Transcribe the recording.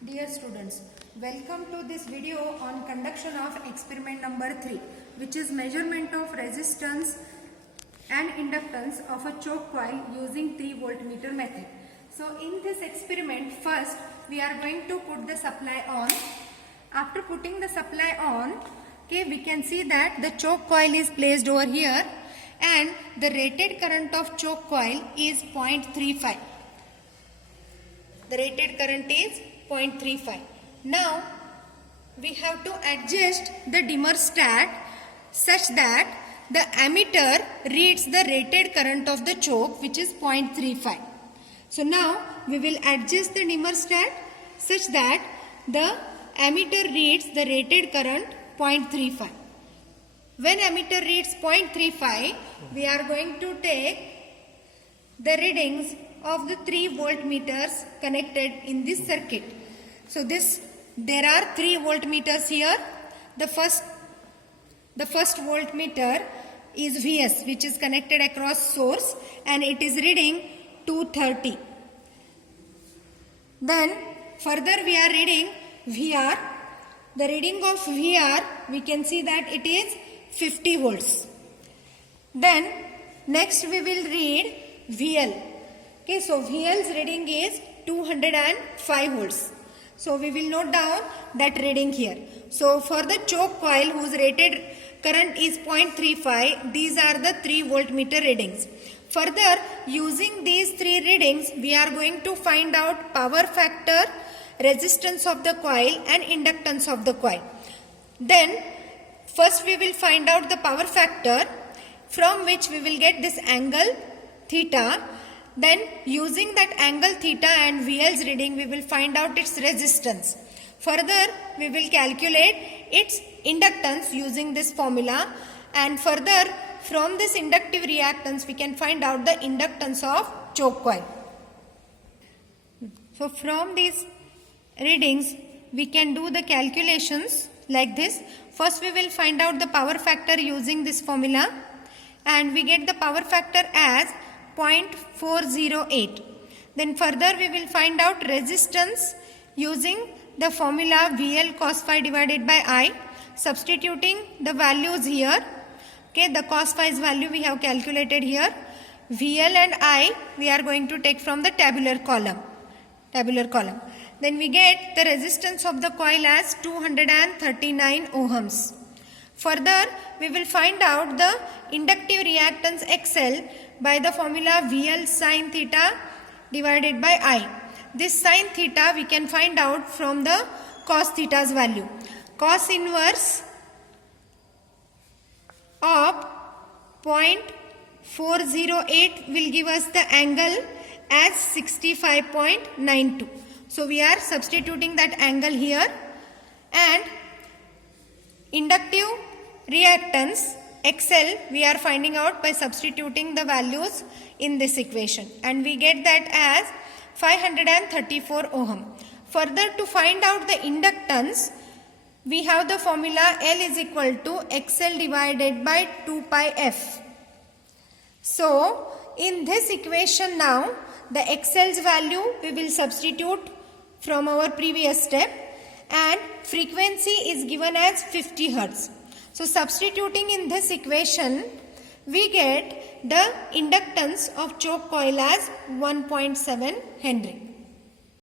Dear students, welcome to this video on conduction of experiment number 3, which is measurement of resistance and inductance of a choke coil using 3 voltmeter method. So in this experiment, first we are going to put the supply on. After putting the supply on, we can see that the choke coil is placed over here and the rated current of choke coil is 0.35. The rated current is 0.35. Now we have to adjust the dimmer stat such that the ammeter reads the rated current of the choke, which is 0.35. So now we will adjust the dimmer stat such that the ammeter reads the rated current 0.35. When ammeter reads 0.35, we are going to take the readings of the 3 voltmeters connected in this circuit. So there are 3 voltmeters here. The first voltmeter is Vs, which is connected across source, and it is reading 230. Then further we are reading Vr. The reading of Vr, we can see that it is 50 volts. Then next we will read VL. Okay, so VL's reading is 205 volts. So we will note down that reading here. So for the choke coil whose rated current is 0.35, these are the 3 voltmeter readings. Further, using these 3 readings, we are going to find out power factor, resistance of the coil and inductance of the coil. Then first we will find out the power factor, from which we will get this angle theta. Then using that angle theta and VL's reading, we will find out its resistance. Further, we will calculate its inductance using this formula, and further from this inductive reactance we can find out the inductance of choke coil. So from these readings we can do the calculations like this. First we will find out the power factor using this formula, and we get the power factor as 0.408. Then further we will find out resistance using the formula VL cos phi divided by I, substituting the values here. Okay, the cos phi's value we have calculated here. VL and I we are going to take from the tabular column. Then we get the resistance of the coil as 239 ohms. Further, we will find out the inductive reactance XL by the formula VL sin theta divided by I. This sin theta we can find out from the cos theta's value. Cos inverse of 0.408 will give us the angle as 65.92. So we are substituting that angle here, and inductive reactance XL we are finding out by substituting the values in this equation, and we get that as 534 ohm. Further, to find out the inductance, we have the formula L is equal to XL divided by 2 pi F. So in this equation now, the XL's value we will substitute from our previous step, and frequency is given as 50 Hz. So substituting in this equation, we get the inductance of choke coil as 1.7 Henry.